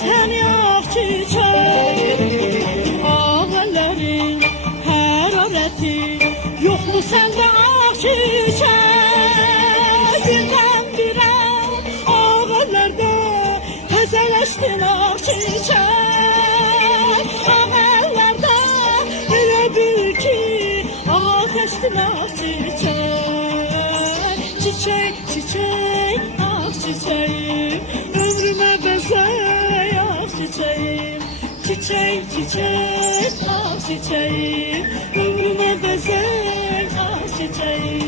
Sen yak çiçek ağaların harareti yok mu sende ak çiçek birdenbire ağalarda tezeleştin ak çiçek ağalarda öyle bil ki ateştin ak çiçek çiçek çiçek ak çiçeğim ömrüme benzer ak çiçeğim çiçek çiçek ak çiçeğim ömrüme benzer ak çiçeğim